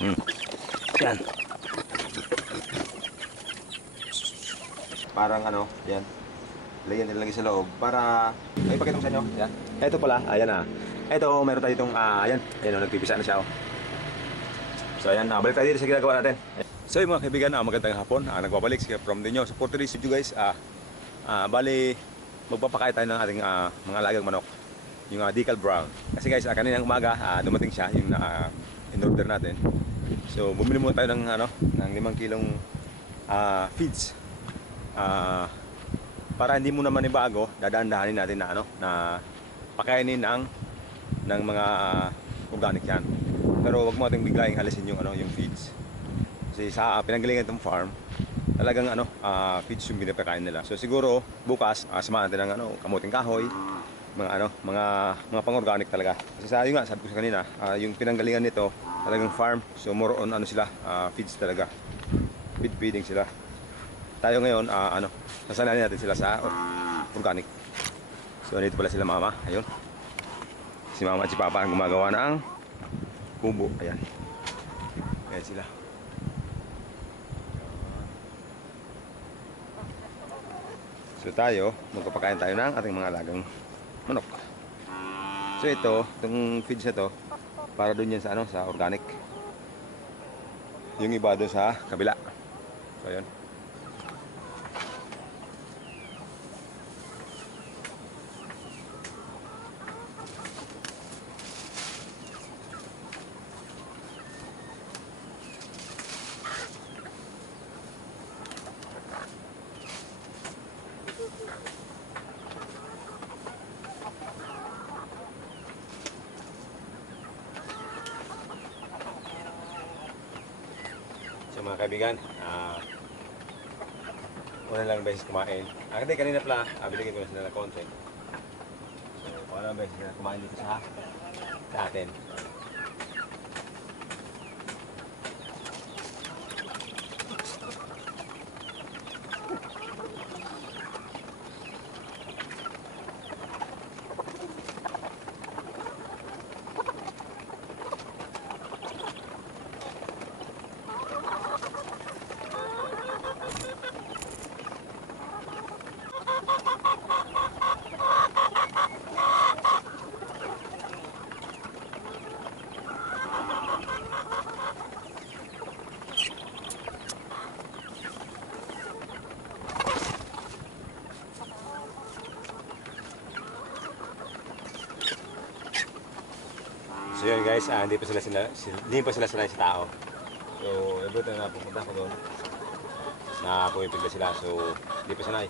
Yan. Parang ano, yan. Lagyan nila lagi sa loob para ay pakita ko sa inyo. Yan. Ito pala, ayan ah. Ito, meron tayo itong ayan. Ayan, nagpipisa na siya oh. So ayan, balik tayo dito sa ginagawa natin. So yung mga kaibigan, magandang hapon. Nagbabalik si from Dinyo. So for today's video guys, bali magpapakain tayo ng ating mga alagang manok. Yung decal brown. Kasi guys, kaninang umaga dumating siya yung in-order natin. So bumili muna tayo ng ng 5 kilong feeds. Para hindi mo naman ibago, dadaan-dahanin natin na na pakainin ng mga organic yan. Pero wag mo ating biglaing alisin yung yung feeds. Kasi sa pinanggalingan itong farm, talagang feeds yung binipakain nila. So siguro bukas samahan natin ng kamuting kahoy, mga pang-organic talaga. Kasi sabi ko sa kanina, yung pinanggalingan nito talagang farm. So more on sila, feeds talaga. Feeding sila. Tayo ngayon sasanayin natin sila sa organic. So dito pala sila mama, ayun. Si mama at si papa ang gumagawa ng kubo, ayan. Ayan sila. So tayo, magpapakain tayo ng ating mga alagang manok. So itong feeds na to, para doon yan sa organic. Yung iba doon sa kabila. So ayun. So mga kaibigan, una lang beses kumain. Hindi, kanina pala, binigyan ko na sila ng konti. So, una lang beses na kumain dito sa atin. So yun guys, hindi pa sila sanay sa tao. So every time na pupunta ko doon, pumipigla sila. So hindi pa sanay.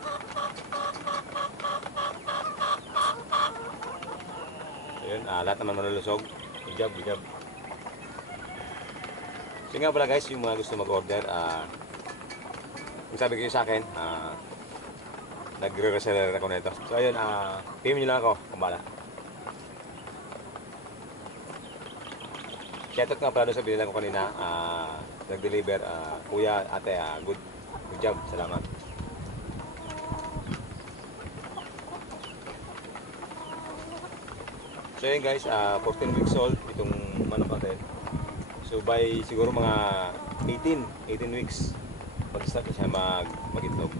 So yun, lahat naman malulusog. Good job, good job. So nga pala guys, yung mga gusto mag-order, kung sabi kayo sa akin, nagre-reseller ako nito. So ayun, PM nyo lang ako, kumbala. Shoutout nga pala doon sa binila ko kanina, nag-deliver, kuya, ate, good job, salamat. So yun guys, 14 weeks old itong manok natin. So by siguro mga 18 weeks, mag-start na siya mag-itlog.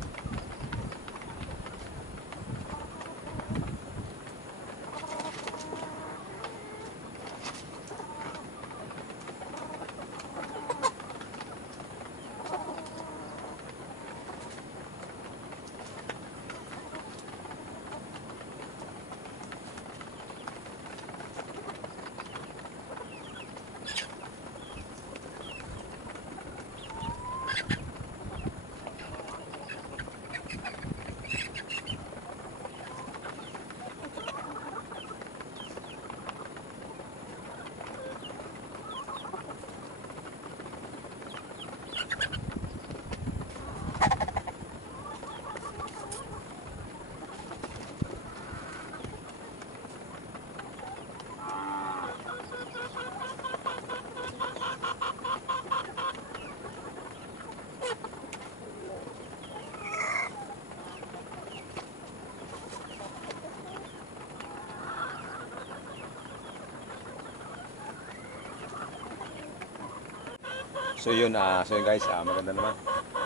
So yun, guys, maganda naman.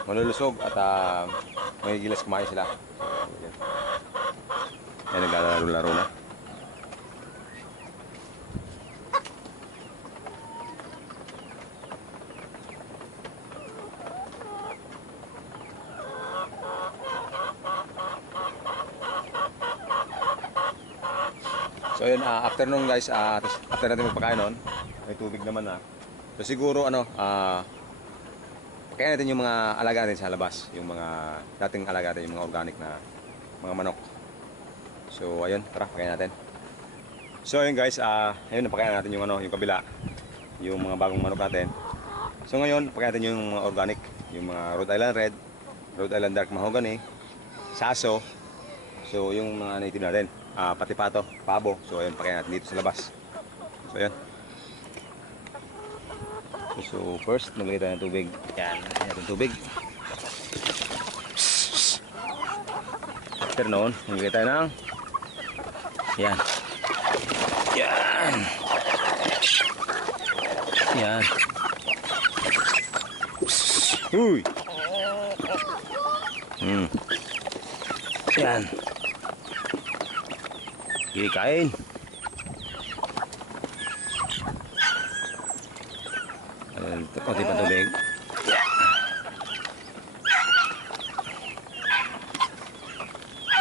Malulusog at may gilas kumain sila. So, yun. Yan, naglalaro-laro na. So yun, after nung guys, after natin magpakain nun, may tubig naman na. So siguro pakain natin yung mga alaga natin sa labas, yung mga dating alaga natin, yung mga organic na mga manok. So ayun, tara, pakain natin. So ayun guys, ayun, napakain natin yung yung kabila, yung mga bagong manok natin. So ngayon, pakain natin yung mga organic, yung mga Rhode Island Red, Rhode Island Dark Mahogany, Saso. So yung mga native natin, pati pato, pabo. So ayun, pakain natin dito sa labas. So ayun. So first, maglagay tayo ng tubig. Yan, lagyan natin tubig. After noon, maglagay tayo ng yan. Yan. Yan. Uy. Yan. Sige, kain. Konti pa tubig.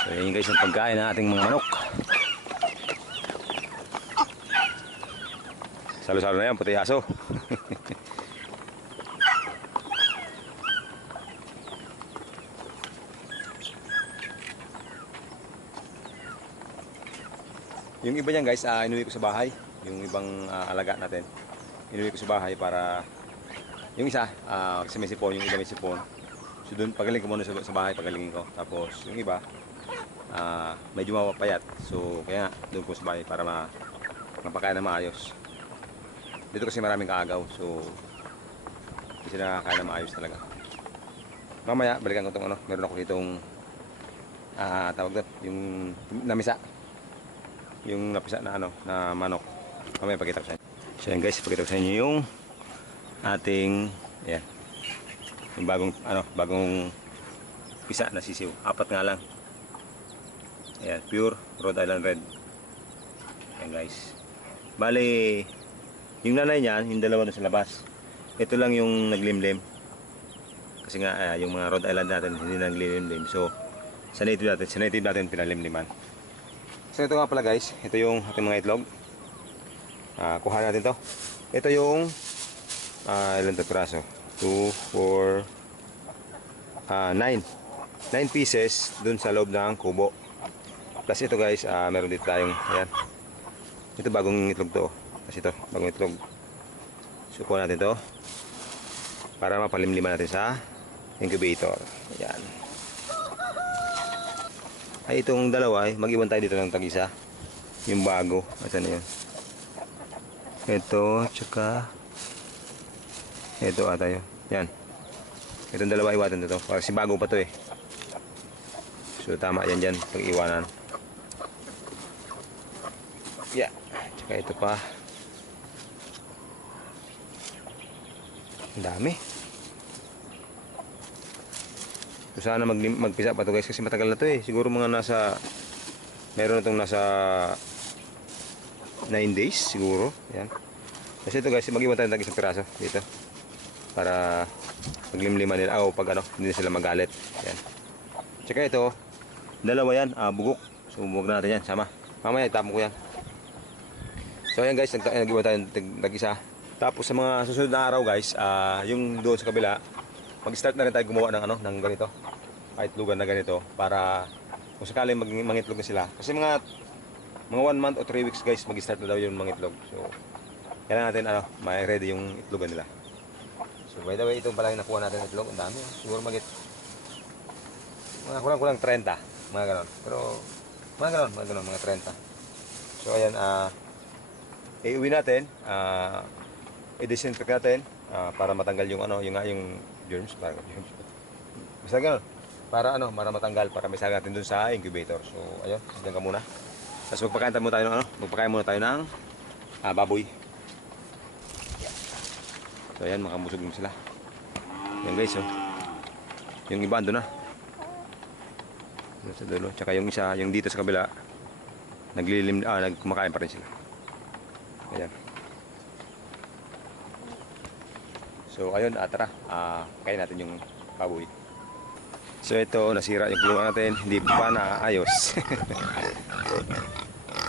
So yun guys, ang pagkain ng ating mga manok. Salo-salo na yan, puti aso. Yung iba niyan guys, inuwi ko sa bahay. Yung ibang alaga natin, inuwi ko sa bahay para yung isa, kasi may sipon, yung iba may sipon. So doon, pagaling ko muna sa bahay, pagalingin ko. Tapos yung iba, medyo mapapayat. So kaya doon ko sa bahay para mapakain na maayos. Dito kasi maraming kaagaw, so hindi sila nakakain na maayos talaga. Mamaya, balikan ko itong meron ako ditong tawag doon, yung namisa. Yung napisa na na manok. Mamaya pakita ko sa inyo. So yan guys, pakita ko sa inyo yung ating, ayan, yung bagong pisa na sisiw. 4 nga lang. Ayan, pure Rhode Island Red. Ayan guys. Bali, yung nanay niyan, yung dalawa na sa labas. Ito lang yung naglimlim. Kasi nga, yung mga Rhode Island natin, hindi naglimlim. So, sa native natin pinalimliman. So, ito nga pala guys, ito yung ating mga itlog. Kuha natin to. Ito yung, ilan to piraso? 2, 4, 9. 9 pieces dun sa loob ng kubo. Plus ito guys, meron dito tayong, ayan. Ito bagong itlog to. Kasi ito, bagong itlog. Suko natin to para mapalimliman natin sa incubator. Ayan. Ay, itong dalawa ay mag-iwan tayo dito ng tag-isa. Yung bago. Asan na yun? Ito, tsaka ito ata yun. Yan. Itong dalawa iwatan dito. Kasi bago pa to eh. So tama yan dyan. Pag-iwanan. Yeah. Tsaka ito pa. Ang dami. So sana magpisa pa to guys kasi matagal na to eh. Siguro mga meron na itong nasa 9 days siguro. Yan. Kasi ito guys, mag-iwan tayo ng isang piraso dito. Para maglimliman nila. Pag hindi sila magalit. Yan. Tsaka ito, dalawa yan, bugok. So huwag na natin yan, sama. Mamaya itapon ko yan. So ayan guys, nag-iwan tayo ng isa. Tapos sa mga susunod na araw guys, yung doon sa kabila, mag-start na rin tayo gumawa ng ganito. Itlogan na ganito para kung sakaling mangitlog na sila. Kasi mga 1 month o 3 weeks guys, mag-start na daw yung mangitlog. So kailangan natin may ready yung itlogan nila. So by the way, ito pala yung nakuha natin ng itlog. Ang dami. Siguro mga kulang 30, mga ganon. Pero mga ganon, mga 30. So ayan, iuwi natin, i-disinfect natin para matanggal yung yung germs, basta gano'n, para matanggal, para may saga natin dun sa incubator. So ayun, diyan ka muna. Tapos magpakain muna tayo ng baboy. So ayan, makamusog na sila. Yan guys, oh. Yung iba ando na. Sa dulo. Tsaka yung isa, yung dito sa kabila, nagkumakain pa rin sila. Ayan. So ayun, tara, kain natin yung baboy. So ito, nasira yung kulungan natin, hindi pa naayos.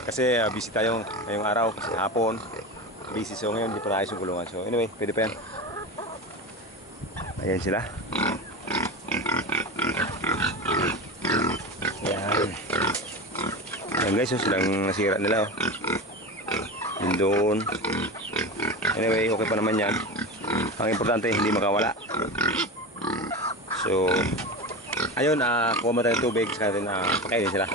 Kasi busy tayo ngayong araw, kasi hapon. Busy, so ngayon hindi pa naayos yung kulungan. So anyway, pwede pa yan. Ayan sila. Ayan. Ayan guys, so silang nasira nila. Yun doon. Anyway, okay pa naman yan. Ang importante, hindi makawala. So, ayun, kuha mo tayo tubig. Saka natin pakainin sila.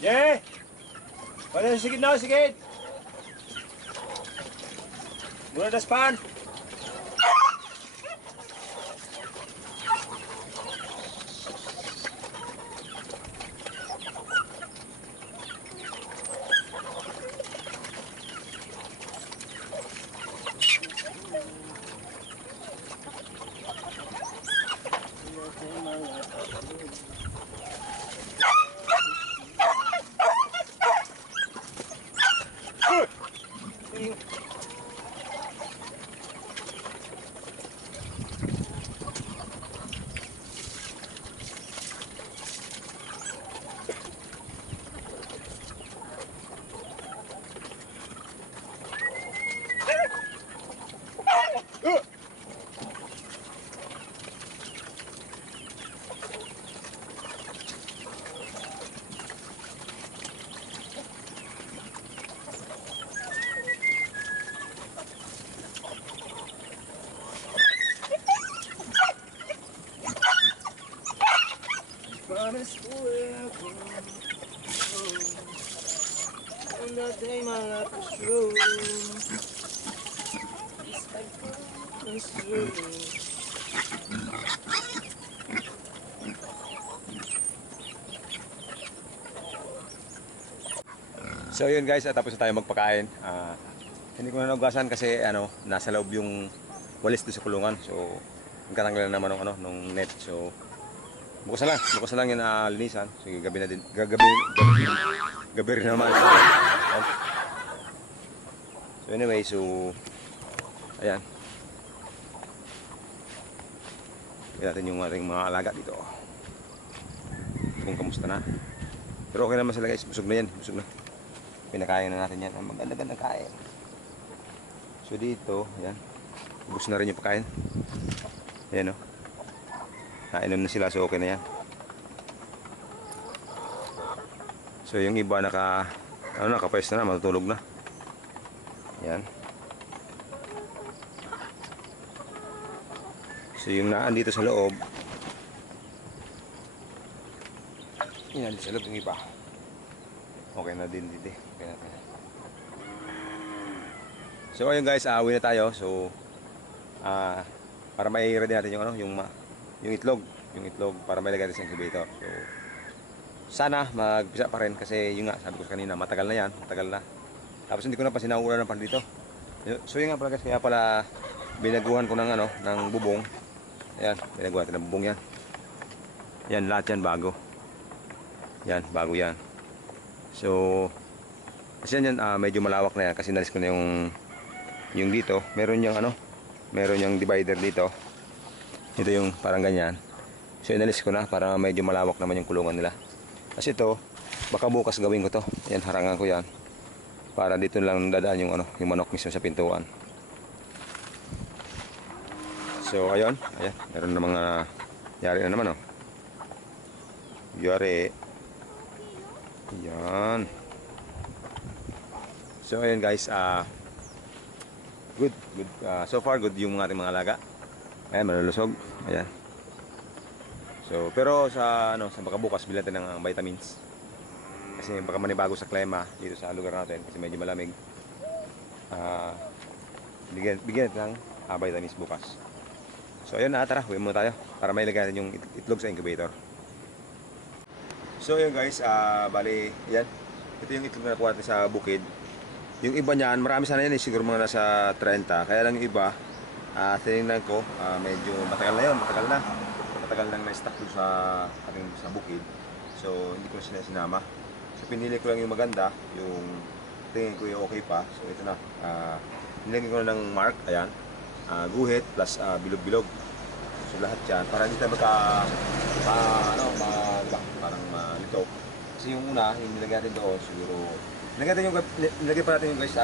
Yeah! Wala sigit na, sigit! Muna daspan! Promise forever on the day my life is through. This I promise you. So yun guys, tapos na tayo magpakain. Hindi ko na nagugasan kasi nasa loob yung walis doon sa kulungan. So nagkatanggal na naman nung net. So bukas na lang yun linisan. Sige, gabi na din. Gabi rin naman. So anyway, ayan. Tignan natin yung ating mga alaga dito. Kung kamusta na. Pero okay naman sila guys, busog na yan. Busog na. Pinakain na natin yan. Ang maganda-ganda kain. So dito, ayan. Ubus na rin yung pagkain. Ayan o. Nainom na sila, so okay na yan. So yung iba nakapwesto na, matutulog na. Yan. So yung naan dito sa loob, yan sa loob yung iba. Okay na din dito. Okay na. So ayun guys, uwi na tayo. So para mai-ready natin yung itlog para may lagay natin sa incubator. So sana magpisa pa rin kasi yung sabi ko kanina, matagal na yan, tapos hindi ko na pa sinaulan ng pan dito. So yun nga pala guys, kaya pala binaguhan ko ng bubong. Ayan, binaguhan natin ng bubong yan. Yan, lahat yan bago. Yan, bago yan. So kasi yan medyo malawak na yan kasi nalis ko na yung dito, meron yung divider dito. Ito yung parang ganyan. So inalis ko na para medyo malawak naman yung kulungan nila. Kasi ito, baka bukas gawin ko to. Yan, harangan ko yan. Para dito lang dadaan yung manok mismo sa pintuan. So ayun, meron na mga yari na naman Yari. Yan. So ayun guys, good. So far good yung ating mga alaga. Ayan, malulusog. Ayan. So, pero sa baka bukas bilhin natin ng vitamins. Kasi baka manibago sa klima dito sa lugar natin kasi medyo malamig. Ah, bigyan natin ng vitamins bukas. So ayun na, tara, uwi muna tayo para may lagay natin yung itlog sa incubator. So ayun guys, bali, yan. Ito yung itlog na nakuha natin sa bukid. Yung iba niyan, marami sana yan siguro mga nasa 30. Kaya lang yung iba, tinignan ko, medyo matagal na yun, matagal na. Matagal nang na-stock doon sa bukid. So hindi ko na sila sinama. So pinili ko lang yung maganda, yung tingin ko yung okay pa. So ito na, nilagyan ko na ng mark, ayan. Guhit plus bilog-bilog. So lahat yan, para hindi tayo parang malito. Kasi yung una, yung nilagay natin doon, siguro, nilagay pa natin yung guys,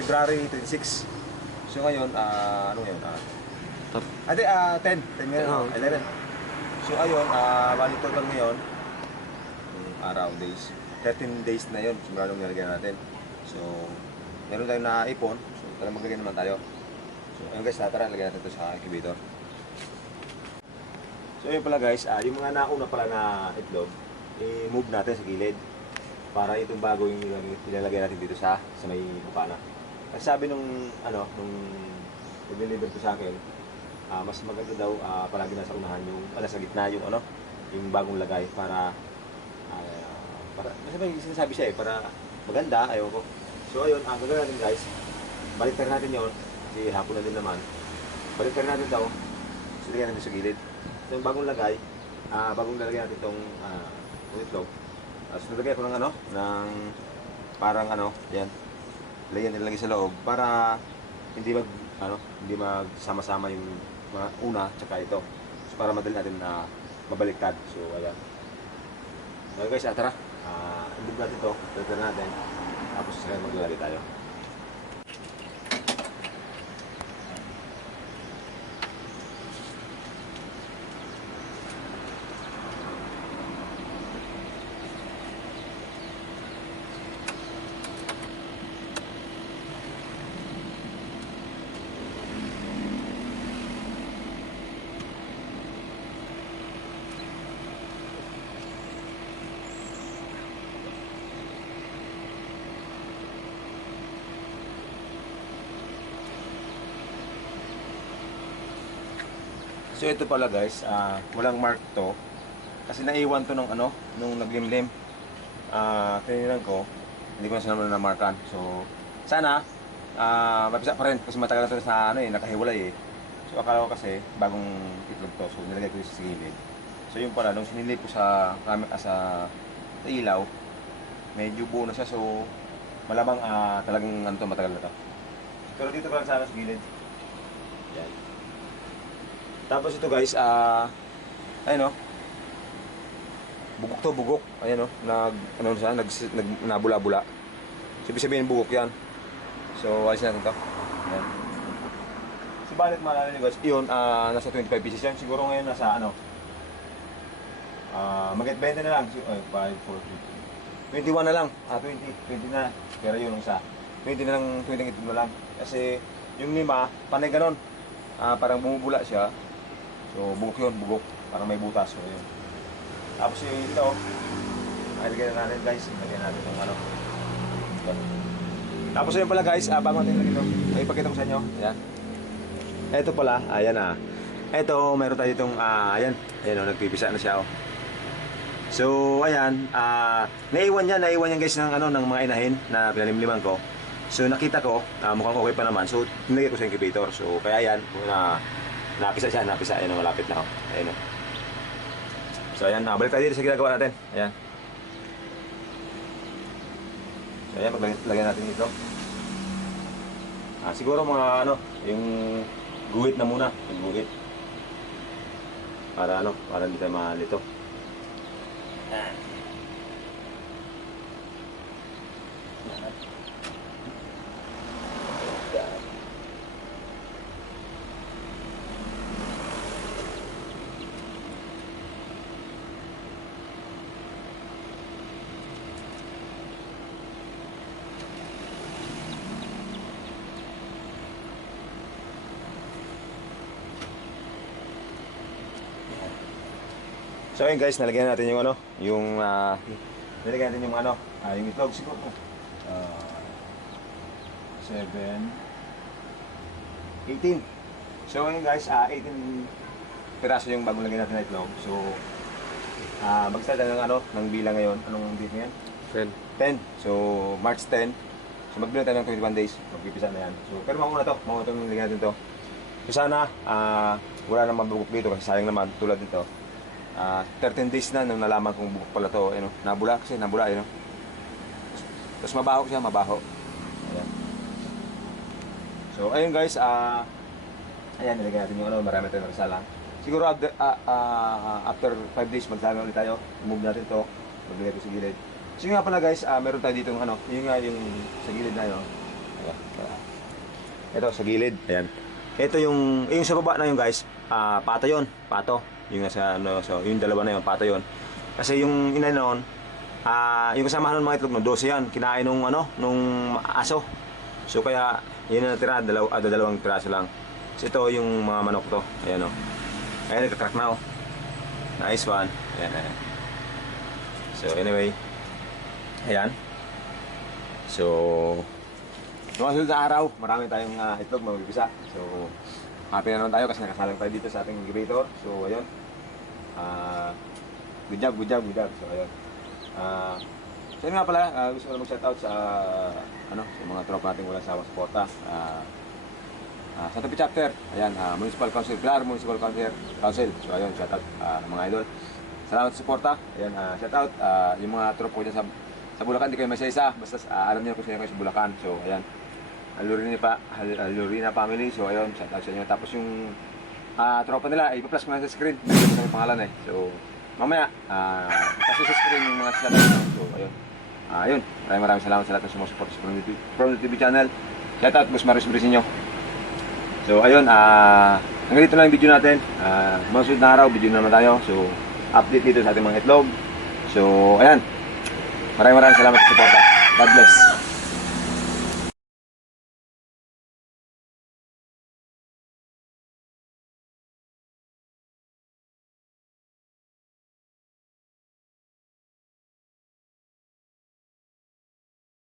February 26. So ngayon, ano ngayon? 10 ngayon, 11. So ayun, bali total ngayon, araw, days, 13 days na yun, simula nung nilagay natin. So, meron tayong naipon, so talagang maglagay naman tayo. So ayun guys, tara, lagyan natin ito sa incubator. So ayun pala guys, yung mga nauna pala na itlog, i-move natin sa gilid para itong bago yung ilalagay natin dito sa may bupana. Kasi sabi nung nag-deliver ko sa akin, mas maganda daw palagi nasa unahan yung sa gitna yung bagong lagay para kasi may sinasabi siya para maganda, ayaw ko. So ayun, gagawin natin guys, baliktad natin yon kasi hapon na din naman. Baliktad natin daw, silagyan natin sa gilid. So yung bagong lagay, bagong lalagay natin itong itlog. So nilagay ko ng parang yan. Nilagay sa loob para hindi magsama-sama yung mga una tsaka ito. So para madali natin mabaliktad. So ayan. So guys, tara. Ibig natin ito, baliktad natin. Tapos maglalagay tayo. So ito pala guys, walang mark to kasi naiwan to nung naglimlim. Tinignan ko, hindi ko na sinabi na markan. So sana mapisa pa rin kasi matagal na to sa nakahiwalay eh. So akala ko kasi bagong itlog to, so nilagay ko sa gilid. So yun pala, nung sinilip ko sa ilaw, medyo buo na siya, so malamang talagang matagal na to. Pero dito pa lang sana sa gilid. Yan. Tapos ito guys, ayun bugok to, bugok. Ayan nabula-bula. So ibig sabihin bugok yan. So ayos natin to. Ayan. So balik maalala nyo guys, yun, nasa 25 pieces yan. Siguro ngayon nasa mag-20 na lang. 5, 4, 21 na lang. 20 na. Pero yun isa. 20 na lang, 20 itlog na lang. Kasi yung 5, panay ganon. Parang bumubula siya. So bugok yun, bugok. Parang may butas. So yun. Tapos yung ito, lagyan na natin guys. Lagyan natin yung Yun. Tapos yun pala guys, bago natin lagyan ito, ipakita ko sa inyo. Ayan. Ito pala, ayan Ito, meron tayo itong, ayan, nagpipisa na siya So, ayan, naiwan yan guys ng mga inahin na pinalimliman ko. So, nakita ko, mukhang okay pa naman. So, nilagay ko sa incubator. So, kaya yan, napisa siya, ayan, malapit na Ayan So, ayan, balik tayo dito sa ginagawa natin. Ayan. So, ayan, paglagyan natin ito. Siguro mga yung guhit na muna, yung guhit. Para hindi tayo malito. So ayun guys, nalagyan natin yung ano, yung nalagyan natin yung ano, yung itlog siguro. 7 18. So ayun guys, 18 piraso yung bagong lagyan natin na itlog. So mag-start na ng ano, ng bilang ngayon. Anong date ngayon? 10. So March 10. So mag-bilang tayo ng 21 days. Magpipisa na yan. So pero mauna itong lagyan natin to. So sana wala namang bubuk dito kasi sayang naman tulad nito. 13 days na nung nalaman kong bubuk pala to, ano, nabula, ano. Tapos mabaho siya, mabaho. Ayan. So ayun guys, ayan, nilagay natin yung ano, marami tayong nakasala. Siguro after 5 days magsama ulit tayo. Move natin to, maglagay ito sa gilid. So nga pala guys, meron tayo dito ano, yung nga yung sa gilid na yun. Ayan. Ito sa gilid, ayan. Ito yung sa baba na yun guys, pato yun, pato. Yung nasa ano, so yung dalawa na yun, pato yun. Kasi yung ina noon, yung kasamahan ng mga itlog no, 12 yan, kinain nung ano, nung aso. So kaya yun na natira, dalawang piraso lang. So ito yung mga manok to, ayan o. Ayan, nagka-crack na o. Nice one. Ayan, ayan. So anyway, ayan. So mga sunod na araw, marami tayong itlog mabibisa. So happy na naman tayo kasi nakasalang tayo dito sa ating incubator. So ayun. Good job. So ayun. So yun nga pala, gusto ko na mag-shoutout sa ano, sa mga tropa nating walang sawang suporta. Sa Tabi Chapter, ayan, Municipal Council, Pilar Municipal Council. So ayun, shoutout mga idol. Salamat sa suporta. Ayan, shoutout yung mga tropa ko dyan sa Bulacan, di kayo may isa. Basta alam niyo kung sino kayo sa Bulacan. So ayan. Alurina family. So ayun, shoutout sa inyo. Tapos yung tropa nila, ipa-flash ko na sa screen. Hindi ko yung pangalan eh. So mamaya, kasi sa screen yung mga shoutout. So ayun. Ayun, maraming salamat sa lahat ng sumusuporta sa From TV channel. Shoutout, Boss Maris Brisinyo. So ayun, hanggang dito lang yung video natin. Mga sunod na araw, video na naman tayo. So update dito sa ating mga itlog. So ayan, maraming salamat sa suporta. God bless.